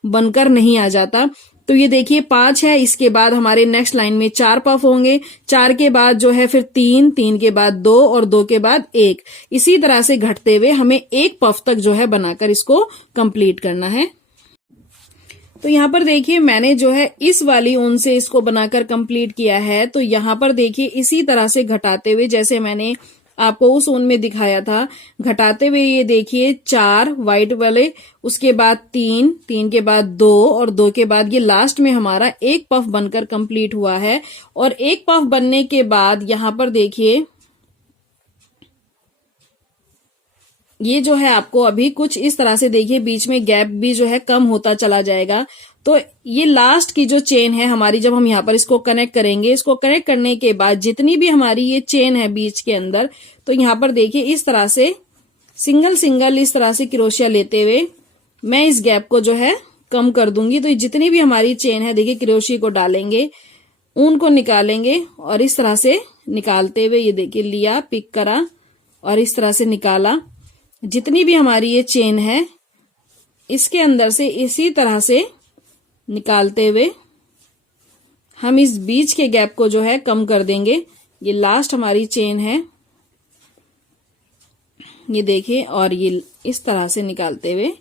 बनकर नहीं आ जाता। तो ये देखिए 5 है, इसके बाद हमारे नेक्स्ट लाइन में 4 पफ होंगे, 4 के बाद जो है फिर 3, 3 के बाद 2 और 2 के बाद 1, इसी तरह से घटते हुए हमें एक पफ तक जो है बनाकर इसको कंप्लीट करना है। तो यहाँ पर देखिए मैंने जो है इस वाली ऊन से इसको बनाकर कंप्लीट किया है। तो यहाँ पर देखिए इसी तरह से घटाते हुए, जैसे मैंने आपको उस ऊन में दिखाया था, घटाते हुए ये देखिए 4 व्हाइट वाले, उसके बाद 3, 3 के बाद 2 और 2 के बाद ये लास्ट में हमारा एक पफ बनकर कंप्लीट हुआ है। और एक पफ बनने के बाद यहाँ पर देखिए ये जो है आपको अभी कुछ इस तरह से देखिए बीच में गैप भी जो है कम होता चला जाएगा। तो ये लास्ट की जो चेन है हमारी, जब हम यहाँ पर इसको कनेक्ट करेंगे, इसको कनेक्ट करने के बाद जितनी भी हमारी ये चेन है बीच के अंदर, तो यहाँ पर देखिए इस तरह से सिंगल सिंगल इस तरह से क्रोशिया लेते हुए मैं इस गैप को जो है कम कर दूंगी। तो जितनी भी हमारी चेन है देखिए क्रोशिया को डालेंगे, ऊन को निकालेंगे और इस तरह से निकालते हुए ये देखिए लिया, पिक करा और इस तरह से निकाला। जितनी भी हमारी ये चेन है इसके अंदर से इसी तरह से निकालते हुए हम इस बीच के गैप को जो है कम कर देंगे। ये लास्ट हमारी चेन है, ये देखिए, और ये इस तरह से निकालते हुए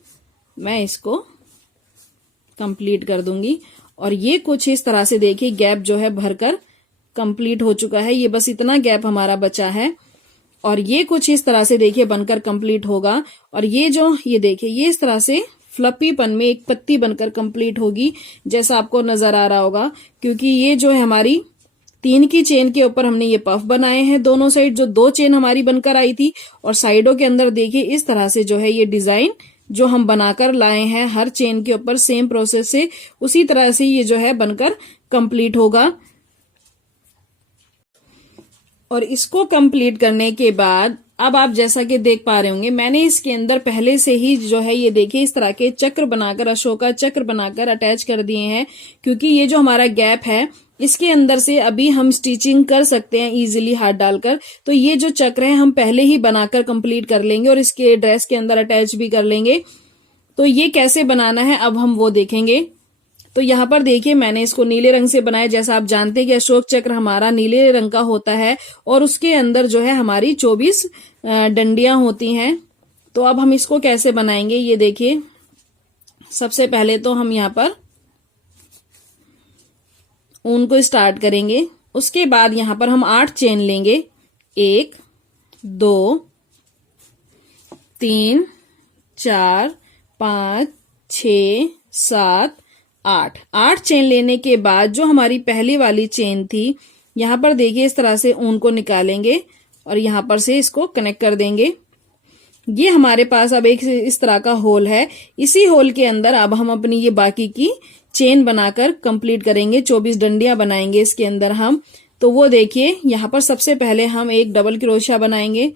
मैं इसको कंप्लीट कर दूंगी। और ये कुछ इस तरह से देखिए गैप जो है भरकर कंप्लीट हो चुका है। ये बस इतना गैप हमारा बचा है और ये कुछ इस तरह से देखिए बनकर कंप्लीट होगा। और ये जो ये देखिए ये इस तरह से फ्लपीपन में एक पत्ती बनकर कंप्लीट होगी, जैसा आपको नजर आ रहा होगा, क्योंकि ये जो है हमारी 3 की चेन के ऊपर हमने ये पफ बनाए हैं दोनों साइड, जो 2 चेन हमारी बनकर आई थी, और साइडों के अंदर देखिए इस तरह से जो है ये डिजाइन जो हम बनाकर लाए हैं हर चेन के ऊपर सेम प्रोसेस से, उसी तरह से ये जो है बनकर कंप्लीट होगा। और इसको कंप्लीट करने के बाद अब आप जैसा कि देख पा रहे होंगे मैंने इसके अंदर पहले से ही जो है ये देखिए इस तरह के चक्र बनाकर, अशोका चक्र बनाकर अटैच कर दिए हैं, क्योंकि ये जो हमारा गैप है इसके अंदर से अभी हम स्टिचिंग कर सकते हैं इजीली हाथ डालकर। तो ये जो चक्र है हम पहले ही बनाकर कंप्लीट कर लेंगे और इसके ड्रेस के अंदर अटैच भी कर लेंगे। तो ये कैसे बनाना है अब हम वो देखेंगे। तो यहाँ पर देखिए मैंने इसको नीले रंग से बनाया। जैसा आप जानते हैं कि अशोक चक्र हमारा नीले रंग का होता है और उसके अंदर जो है हमारी 24 डंडियां होती हैं। तो अब हम इसको कैसे बनाएंगे ये देखिए। सबसे पहले तो हम यहाँ पर ऊन को स्टार्ट करेंगे, उसके बाद यहाँ पर हम 8 चेन लेंगे, 1 2 3 4 5 6 7 8 चेन लेने के बाद जो हमारी पहली वाली चेन थी यहाँ पर देखिए इस तरह से ऊन को निकालेंगे और यहाँ पर से इसको कनेक्ट कर देंगे। ये हमारे पास अब एक इस तरह का होल है, इसी होल के अंदर अब हम अपनी ये बाकी की चेन बनाकर कंप्लीट करेंगे। 24 डंडियां बनाएंगे इसके अंदर हम। तो वो देखिए यहाँ पर सबसे पहले हम एक डबल क्रोशिया बनाएंगे।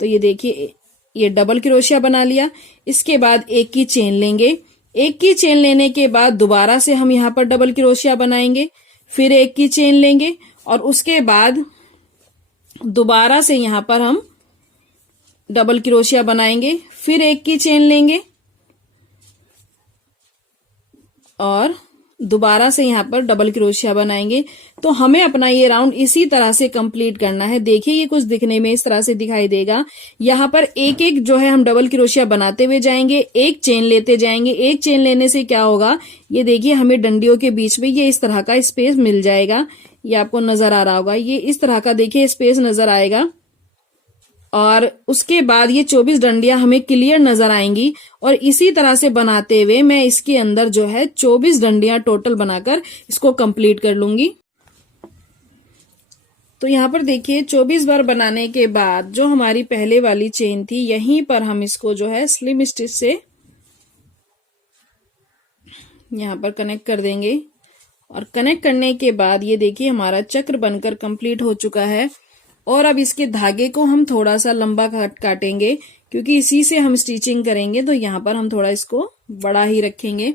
तो ये देखिए ये डबल क्रोशिया बना लिया। इसके बाद एक की चेन लेंगे, एक की चेन लेने के बाद दोबारा से हम यहाँ पर डबल क्रोशिया बनाएंगे, फिर एक की चेन लेंगे और उसके बाद दोबारा से यहाँ पर हम डबल क्रोशिया बनाएंगे, फिर एक की चेन लेंगे और दोबारा से यहाँ पर डबल क्रोशिया बनाएंगे। तो हमें अपना ये राउंड इसी तरह से कंप्लीट करना है। देखिए ये कुछ दिखने में इस तरह से दिखाई देगा। यहाँ पर एक एक जो है हम डबल क्रोशिया बनाते हुए जाएंगे, एक चेन लेते जाएंगे। एक चेन लेने से क्या होगा, ये देखिए हमें डंडियों के बीच में ये इस तरह का स्पेस मिल जाएगा। ये आपको नजर आ रहा होगा, ये इस तरह का देखिए स्पेस नजर आएगा। और उसके बाद ये 24 डंडियां हमें क्लियर नजर आएंगी और इसी तरह से बनाते हुए मैं इसके अंदर जो है 24 डंडियां टोटल बनाकर इसको कंप्लीट कर लूंगी। तो यहाँ पर देखिए 24 बार बनाने के बाद जो हमारी पहले वाली चेन थी यहीं पर हम इसको जो है स्लिम स्टिच से यहाँ पर कनेक्ट कर देंगे। और कनेक्ट करने के बाद ये देखिए हमारा चक्र बनकर कंप्लीट हो चुका है। और अब इसके धागे को हम थोड़ा सा लंबा काटेंगे, क्योंकि इसी से हम स्टिचिंग करेंगे, तो यहाँ पर हम थोड़ा इसको बड़ा ही रखेंगे।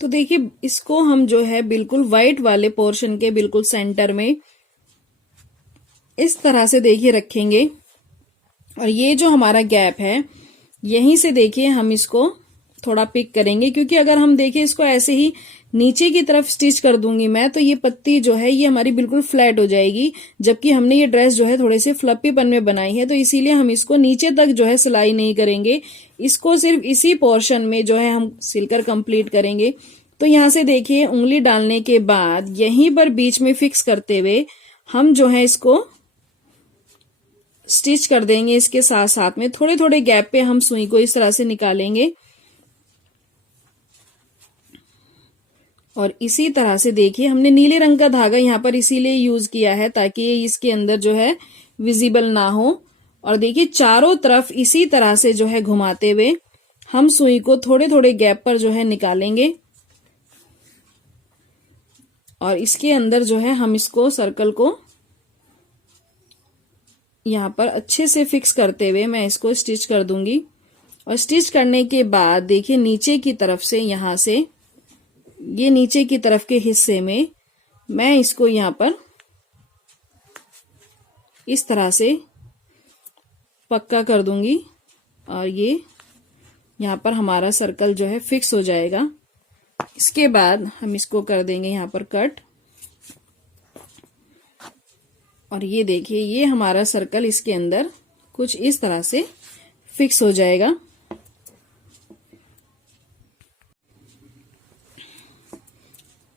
तो देखिए इसको हम जो है बिल्कुल व्हाइट वाले पोर्शन के बिल्कुल सेंटर में इस तरह से देखिए रखेंगे। और ये जो हमारा गैप है यहीं से देखिए हम इसको थोड़ा पिक करेंगे, क्योंकि अगर हम देखें इसको ऐसे ही नीचे की तरफ स्टिच कर दूंगी मैं, तो ये पत्ती जो है ये हमारी बिल्कुल फ्लैट हो जाएगी। जबकि हमने ये ड्रेस जो है थोड़े से फ्लपीपन में बनाई है, तो इसीलिए हम इसको नीचे तक जो है सिलाई नहीं करेंगे, इसको सिर्फ इसी पोर्शन में जो है हम सिलकर कंप्लीट करेंगे। तो यहाँ से देखिए उंगली डालने के बाद यहीं पर बीच में फिक्स करते हुए हम जो है इसको स्टिच कर देंगे। इसके साथ साथ में थोड़े थोड़े गैप पे हम सुई को इस तरह से निकालेंगे। और इसी तरह से देखिए हमने नीले रंग का धागा यहाँ पर इसीलिए यूज किया है ताकि ये इसके अंदर जो है विजिबल ना हो। और देखिए चारों तरफ इसी तरह से जो है घुमाते हुए हम सुई को थोड़े थोड़े गैप पर जो है निकालेंगे। और इसके अंदर जो है हम इसको सर्कल को यहाँ पर अच्छे से फिक्स करते हुए मैं इसको स्टिच कर दूंगी। और स्टिच करने के बाद देखिए नीचे की तरफ से यहाँ से ये नीचे की तरफ के हिस्से में मैं इसको यहाँ पर इस तरह से पक्का कर दूंगी। और ये यहाँ पर हमारा सर्कल जो है फिक्स हो जाएगा। इसके बाद हम इसको कर देंगे यहाँ पर कट। और ये देखिए ये हमारा सर्कल इसके अंदर कुछ इस तरह से फिक्स हो जाएगा।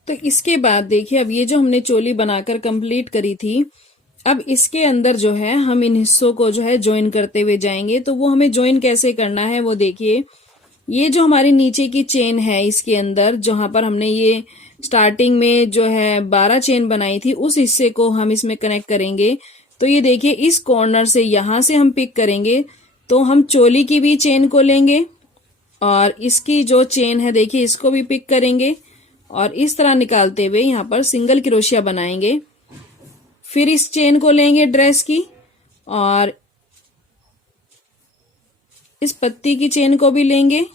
तो इसके बाद देखिए अब ये जो हमने चोली बनाकर कंप्लीट करी थी, अब इसके अंदर जो है हम इन हिस्सों को जो है ज्वाइन करते हुए जाएंगे। तो वो हमें ज्वाइन कैसे करना है वो देखिए, ये जो हमारी नीचे की चेन है इसके अंदर जहां पर हमने ये स्टार्टिंग में जो है 12 चेन बनाई थी उस हिस्से को हम इसमें कनेक्ट करेंगे। तो ये देखिए इस कॉर्नर से यहां से हम पिक करेंगे, तो हम चोली की भी चेन को लेंगे और इसकी जो चेन है देखिए इसको भी पिक करेंगे और इस तरह निकालते हुए यहाँ पर सिंगल क्रोशिया बनाएंगे। फिर इस चेन को लेंगे ड्रेस की और इस पत्ती की चेन को भी लेंगे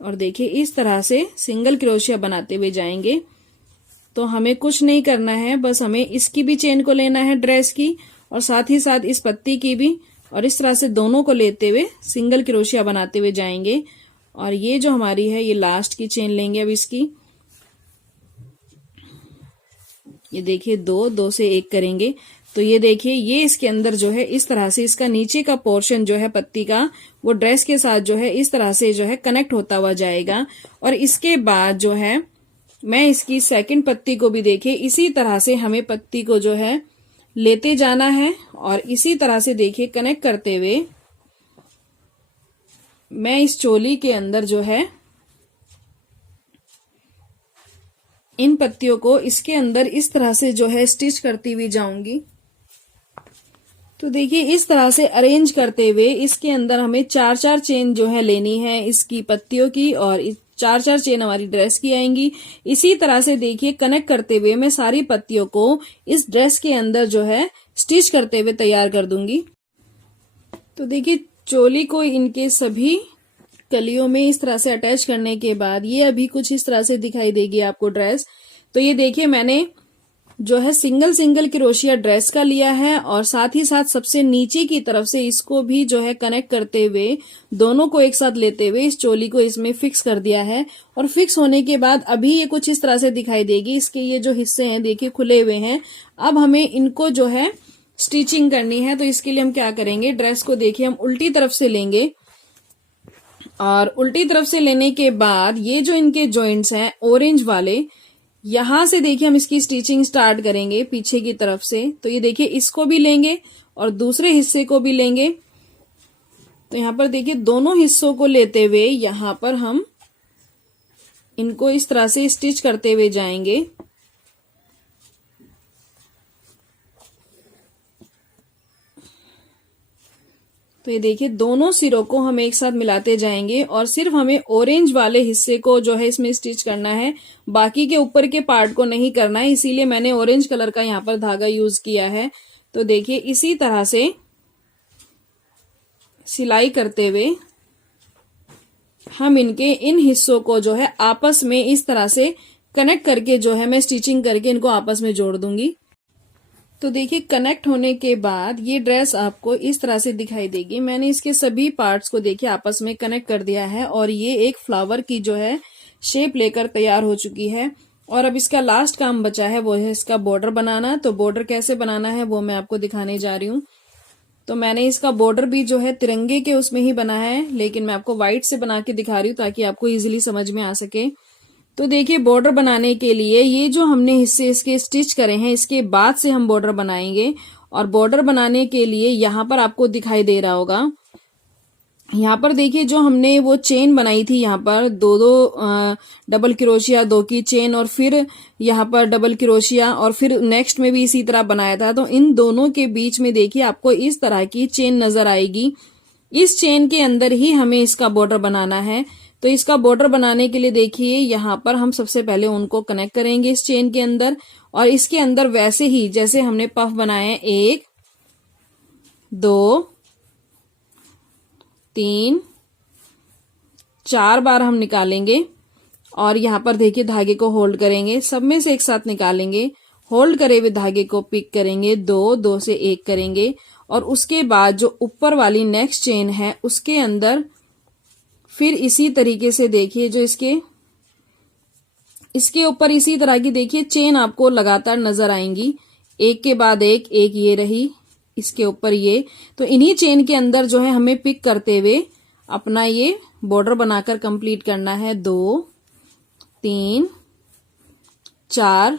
और देखिए इस तरह से सिंगल क्रोशिया बनाते हुए जाएंगे। तो हमें कुछ नहीं करना है, बस हमें इसकी भी चेन को लेना है ड्रेस की और साथ ही साथ इस पत्ती की भी, और इस तरह से दोनों को लेते हुए सिंगल क्रोशिया बनाते हुए जाएंगे। और ये जो हमारी है ये लास्ट की चेन लेंगे अब इसकी, ये देखिए दो से एक करेंगे। तो ये देखिए ये इसके अंदर जो है इस तरह से इसका नीचे का पोर्शन जो है पत्ती का वो ड्रेस के साथ जो है इस तरह से जो है कनेक्ट होता हुआ जाएगा। और इसके बाद जो है मैं इसकी सेकंड पत्ती को भी देखिए इसी तरह से हमें पत्ती को जो है लेते जाना है और इसी तरह से देखिए कनेक्ट करते हुए मैं इस चोली के अंदर जो है इन पत्तियों को इसके अंदर इस तरह से जो है स्टिच करती हुई जाऊंगी। तो देखिए इस तरह से अरेंज करते हुए इसके अंदर हमें 4-4 चेन जो है लेनी है इसकी पत्तियों की और 4-4 चेन हमारी ड्रेस की आएंगी। इसी तरह से देखिए कनेक्ट करते हुए मैं सारी पत्तियों को इस ड्रेस के अंदर जो है स्टिच करते हुए तैयार कर दूंगी। तो देखिए चोली को इनके सभी कलियों में इस तरह से अटैच करने के बाद ये अभी कुछ इस तरह से दिखाई देगी आपको ड्रेस। तो ये देखिए मैंने जो है सिंगल क्रोशिया ड्रेस का लिया है और साथ ही साथ सबसे नीचे की तरफ से इसको भी जो है कनेक्ट करते हुए दोनों को एक साथ लेते हुए इस चोली को इसमें फिक्स कर दिया है। और फिक्स होने के बाद अभी ये कुछ इस तरह से दिखाई देगी। इसके ये जो हिस्से हैं देखिए खुले हुए हैं। अब हमें इनको जो है स्टिचिंग करनी है। तो इसके लिए हम क्या करेंगे, ड्रेस को देखिए हम उल्टी तरफ से लेंगे और उल्टी तरफ से लेने के बाद ये जो इनके जॉइंट्स हैं ऑरेंज वाले, यहां से देखिए हम इसकी स्टिचिंग स्टार्ट करेंगे पीछे की तरफ से। तो ये देखिए इसको भी लेंगे और दूसरे हिस्से को भी लेंगे। तो यहाँ पर देखिए दोनों हिस्सों को लेते हुए यहाँ पर हम इनको इस तरह से स्टिच करते हुए जाएंगे। तो ये देखिए दोनों सिरों को हम एक साथ मिलाते जाएंगे और सिर्फ हमें ऑरेंज वाले हिस्से को जो है इसमें स्टिच करना है, बाकी के ऊपर के पार्ट को नहीं करना है, इसीलिए मैंने ऑरेंज कलर का यहाँ पर धागा यूज किया है। तो देखिए इसी तरह से सिलाई करते हुए हम इनके इन हिस्सों को जो है आपस में इस तरह से कनेक्ट करके जो है मैं स्टिचिंग करके इनको आपस में जोड़ दूंगी। तो देखिए कनेक्ट होने के बाद ये ड्रेस आपको इस तरह से दिखाई देगी। मैंने इसके सभी पार्ट्स को देखिए आपस में कनेक्ट कर दिया है और ये एक फ्लावर की जो है शेप लेकर तैयार हो चुकी है। और अब इसका लास्ट काम बचा है वो है इसका बॉर्डर बनाना। तो बॉर्डर कैसे बनाना है वो मैं आपको दिखाने जा रही हूँ। तो मैंने इसका बॉर्डर भी जो है तिरंगे के उसमें ही बना है, लेकिन मैं आपको व्हाइट से बना के दिखा रही हूँ ताकि आपको इजीली समझ में आ सके। तो देखिए बॉर्डर बनाने के लिए ये जो हमने हिस्से इसके स्टिच करे हैं इसके बाद से हम बॉर्डर बनाएंगे। और बॉर्डर बनाने के लिए यहाँ पर आपको दिखाई दे रहा होगा, यहाँ पर देखिए जो हमने वो चेन बनाई थी, यहाँ पर दो दो डबल क्रोशिया 2 की चेन और फिर यहाँ पर डबल क्रोशिया और फिर नेक्स्ट में भी इसी तरह बनाया था। तो इन दोनों के बीच में देखिए आपको इस तरह की चेन नजर आएगी। इस चेन के अंदर ही हमें इसका बॉर्डर बनाना है। तो इसका बॉर्डर बनाने के लिए देखिए यहाँ पर हम सबसे पहले उनको कनेक्ट करेंगे इस चेन के अंदर और इसके अंदर वैसे ही जैसे हमने पफ बनाए हैं 1 2 3 4 बार हम निकालेंगे और यहाँ पर देखिए धागे को होल्ड करेंगे, सब में से एक साथ निकालेंगे, होल्ड करे हुए धागे को पिक करेंगे, 2 से 1 करेंगे और उसके बाद जो ऊपर वाली नेक्स्ट चेन है उसके अंदर फिर इसी तरीके से देखिए जो इसके ऊपर इसी तरह की देखिए चेन आपको लगातार नजर आएंगी, एक के बाद एक ये रही, इसके ऊपर ये। तो इन्हीं चेन के अंदर जो है हमें पिक करते हुए अपना ये बॉर्डर बनाकर कंप्लीट करना है। 2 3 4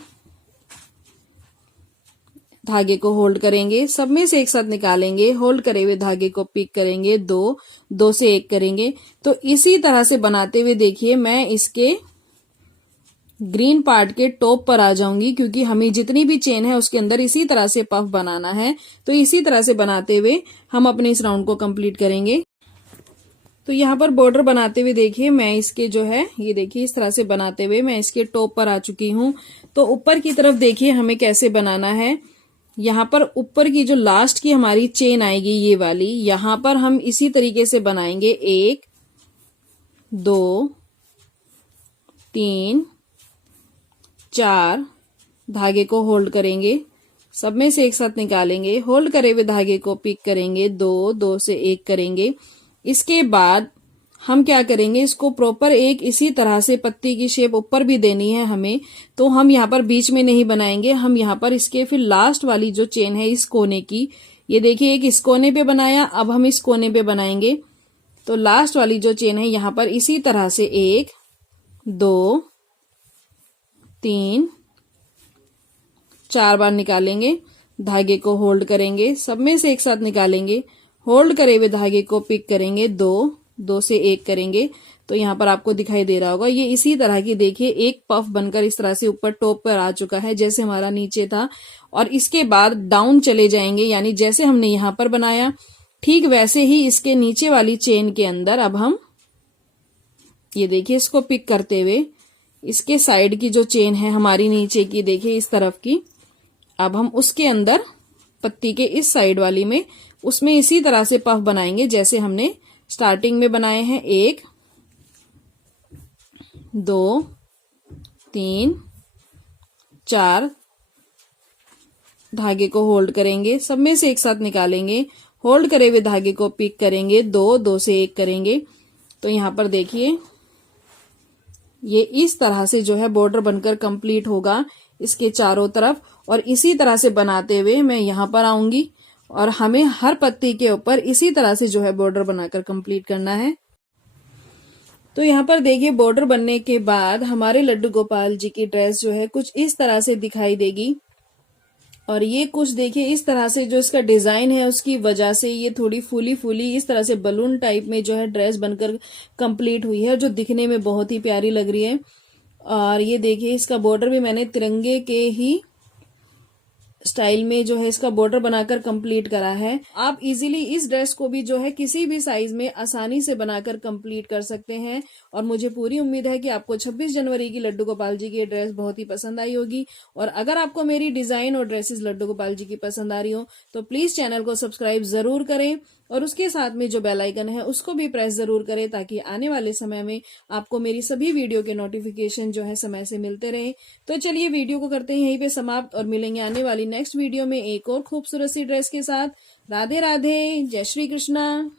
धागे को होल्ड करेंगे, सब में से एक साथ निकालेंगे, होल्ड करे हुए धागे को पिक करेंगे, 2 से 1 करेंगे। तो इसी तरह से बनाते हुए देखिए मैं इसके ग्रीन पार्ट के टॉप पर आ जाऊंगी, क्योंकि हमें जितनी भी चेन है उसके अंदर इसी तरह से पफ बनाना है। तो इसी तरह से बनाते हुए हम अपने इस राउंड को कंप्लीट करेंगे। तो यहाँ पर बॉर्डर बनाते हुए देखिए मैं इसके जो है ये देखिए इस तरह से बनाते हुए मैं इसके टॉप पर आ चुकी हूँ। तो ऊपर की तरफ देखिए हमें कैसे बनाना है। यहाँ पर ऊपर की जो लास्ट की हमारी चेन आएगी ये वाली, यहाँ पर हम इसी तरीके से बनाएंगे 1 2 3 4 धागे को होल्ड करेंगे, सब में से एक साथ निकालेंगे, होल्ड करे हुए धागे को पिक करेंगे, 2 से 1 करेंगे। इसके बाद हम क्या करेंगे, इसको प्रॉपर एक इसी तरह से पत्ती की शेप ऊपर भी देनी है हमें। तो हम यहाँ पर बीच में नहीं बनाएंगे, हम यहाँ पर इसके फिर लास्ट वाली जो चेन है इस कोने की, ये देखिए एक इस कोने पे बनाया, अब हम इस कोने पे बनाएंगे। तो लास्ट वाली जो चेन है यहाँ पर इसी तरह से 1 2 3 4 बार निकालेंगे, धागे को होल्ड करेंगे, सब में से एक साथ निकालेंगे, होल्ड करे हुए धागे को पिक करेंगे, 2 से 1 करेंगे। तो यहाँ पर आपको दिखाई दे रहा होगा ये इसी तरह की देखिए एक पफ बनकर इस तरह से ऊपर टॉप पर आ चुका है जैसे हमारा नीचे था। और इसके बाद डाउन चले जाएंगे, यानी जैसे हमने यहाँ पर बनाया ठीक वैसे ही इसके नीचे वाली चेन के अंदर अब हम ये देखिए इसको पिक करते हुए इसके साइड की जो चेन है हमारी नीचे की देखिए इस तरफ की, अब हम उसके अंदर पत्ती के इस साइड वाली में उसमें इसी तरह से पफ बनाएंगे जैसे हमने स्टार्टिंग में बनाए हैं। 1 2 3 4 धागे को होल्ड करेंगे, सब में से एक साथ निकालेंगे, होल्ड करे हुए धागे को पिक करेंगे, 2 से 1 करेंगे। तो यहाँ पर देखिए ये इस तरह से जो है बॉर्डर बनकर कंप्लीट होगा इसके चारों तरफ। और इसी तरह से बनाते हुए मैं यहाँ पर आऊंगी और हमें हर पत्ती के ऊपर इसी तरह से जो है बॉर्डर बनाकर कंप्लीट करना है। तो यहाँ पर देखिए बॉर्डर बनने के बाद हमारे लड्डू गोपाल जी की ड्रेस जो है कुछ इस तरह से दिखाई देगी। और ये कुछ देखिए इस तरह से जो इसका डिजाइन है उसकी वजह से ये थोड़ी फूली फूली इस तरह से बलून टाइप में जो है ड्रेस बनकर कंप्लीट हुई है, जो दिखने में बहुत ही प्यारी लग रही है। और ये देखिए इसका बॉर्डर भी मैंने तिरंगे के ही स्टाइल में जो है इसका बॉर्डर बनाकर कंप्लीट करा है। आप इजीली इस ड्रेस को भी जो है किसी भी साइज में आसानी से बनाकर कंप्लीट कर सकते हैं। और मुझे पूरी उम्मीद है कि आपको 26 जनवरी की लड्डू गोपाल जी की ये ड्रेस बहुत ही पसंद आई होगी। और अगर आपको मेरी डिजाइन और ड्रेसेस लड्डू गोपाल जी की पसंद आ रही हो तो प्लीज चैनल को सब्सक्राइब जरूर करें और उसके साथ में जो बेल आइकन है उसको भी प्रेस जरूर करें, ताकि आने वाले समय में आपको मेरी सभी वीडियो के नोटिफिकेशन जो है समय से मिलते रहे। तो चलिए वीडियो को करते हैं यहीं पे समाप्त और मिलेंगे आने वाली नेक्स्ट वीडियो में एक और खूबसूरत सी ड्रेस के साथ। राधे राधे, जय श्री कृष्णा।